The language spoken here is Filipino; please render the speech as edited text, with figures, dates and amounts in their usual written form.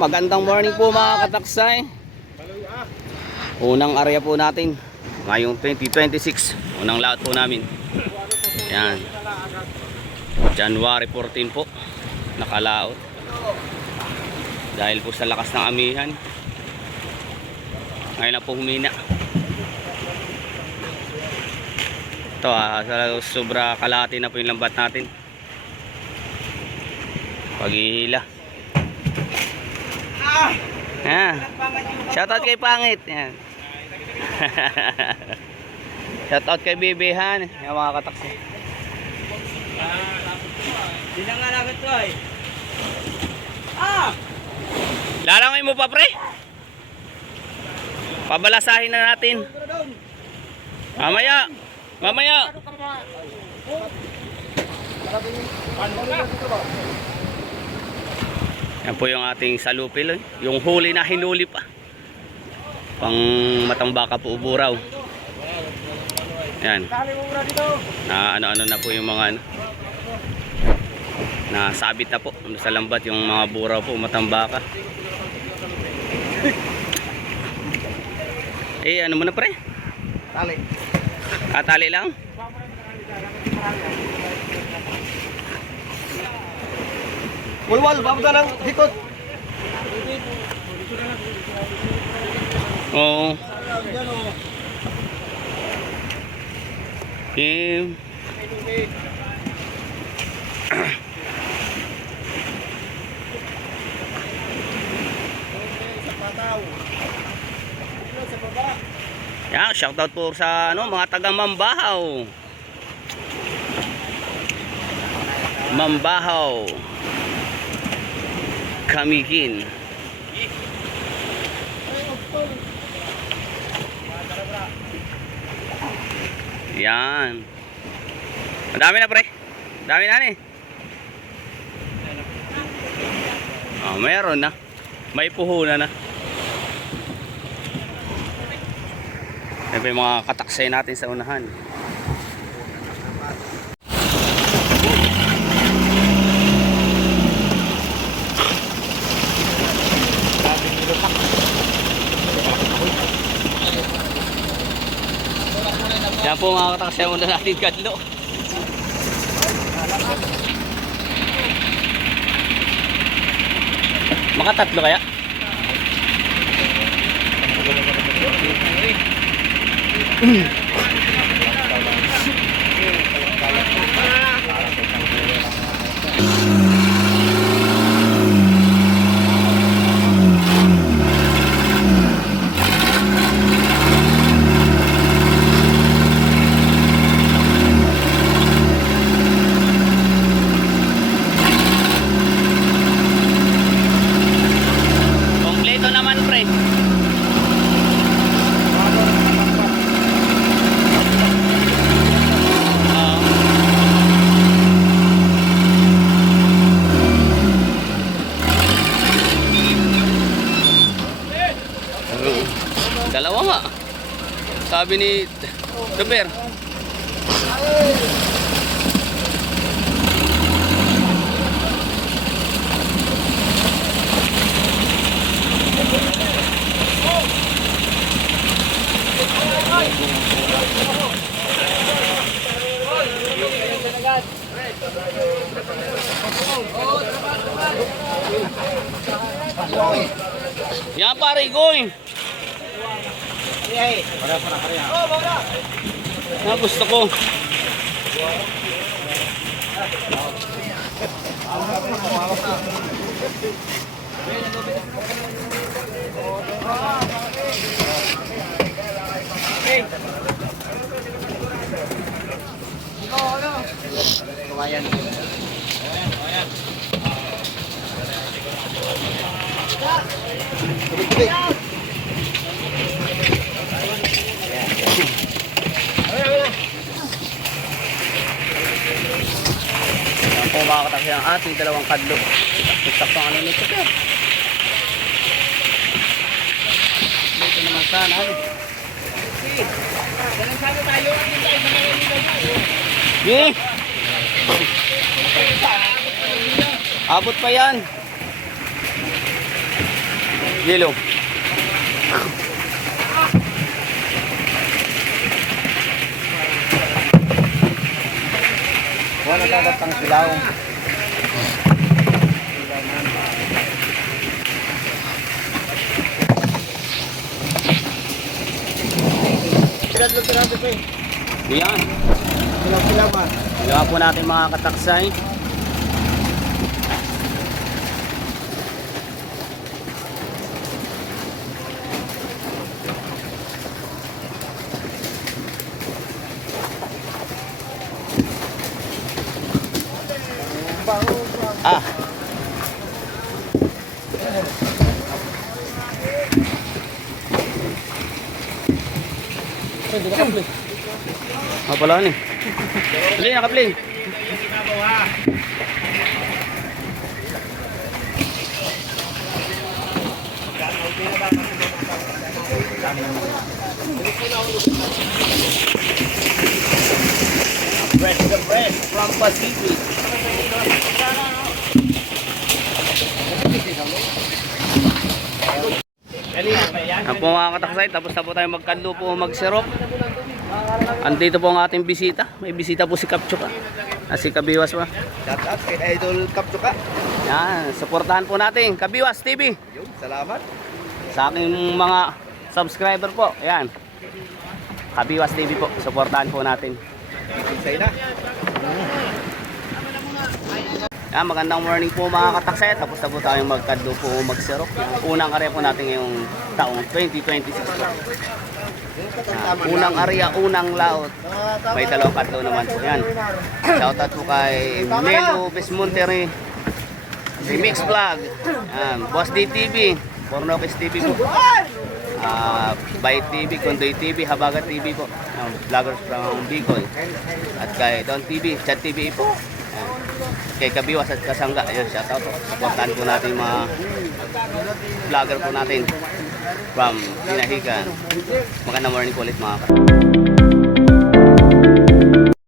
Magandang morning po mga kataksay. Unang area po natin ngayong 2026. Unang laot po namin. Yan. January 14 po. Nakalaot. Dahil po sa lakas ng amihan. Ngayon na po humina. Ito sobra kalahati na po yung lambat natin. Paghihila. Shoutout kay Pangit. Yan. Shoutout kay Bibihan. Yung mga kataksi. Hindi na nga nakit ko eh. Lalangoy mo pa pre? Pabalasahin na natin. Mamaya. Yan po yung ating salupil. Yung huli na hinuli pa. Pang matambaka po uburaw. Yan. Na ano na po yung mga nasabit na po sa lambat yung mga buraw po matambaka. Ano muna pre? Tali. Tali lang? Walwal, babutan ng hikot. Oo. Okay. Yeah, shoutout po sa mga taga Mambahaw. Kamikin. Yan. Madami na pre. Dami na ni. Meron na. May puhunan na. Yan yung mga kataksay natin sa unahan. Yan po mga kataksay, muna natin kadlo. Makatatlo kaya? Kompleto naman pre. Dalawa nga. Sabi ni Super. Yan pare, going. Gusto ko. Kumayan. Yan po mga kataksay ang ating dalawang kadlo. Sakto ang nito sir. Dito naman sana. Dalang sana tayo. Abot pa yan. Yellow. Wala nagkakatang silaw. Silaw-silaw pa eh. Yan. Silaw-silaw pa. Gawa po natin mga kataksay. Ah. Oh, pala ni. Play, naka-play. The bread from Pacific. Ang po mga kataksay, tapos na po tayo magkanlo po magsirok. Andito po ang ating bisita. May bisita po si Kapchuka. Si Kabiwas pa. Shout out kay Idol Kapchuka. Yan, suportahan po natin Kabiwas TV. Yun, salamat. Sa aking mga subscriber po. Yan. Kabiwas TV po. Suportahan po natin. Isay na. Yan, magandang morning po mga kataksay. Tapos na po tayong magkadlo po magsirok. Yung unang area po natin ngayong taong 2026 po. Unang area, unang laot. May dalawang katlo naman po yan. Shoutout po kay Melo Besmonteri, Remix Vlog, yan, Boss DTV, Pornokis TV po, Bay TV, Kondoy TV, Habagat TV po, vloggers from Bicol, at kay Don TV, Chat TV po, yan. Kay Kabiwas at Kasangga, yan, shoutout po. Supportan po natin yung mga vlogger po natin from Pinahigan. Magandang morning po ulit mga kapatid.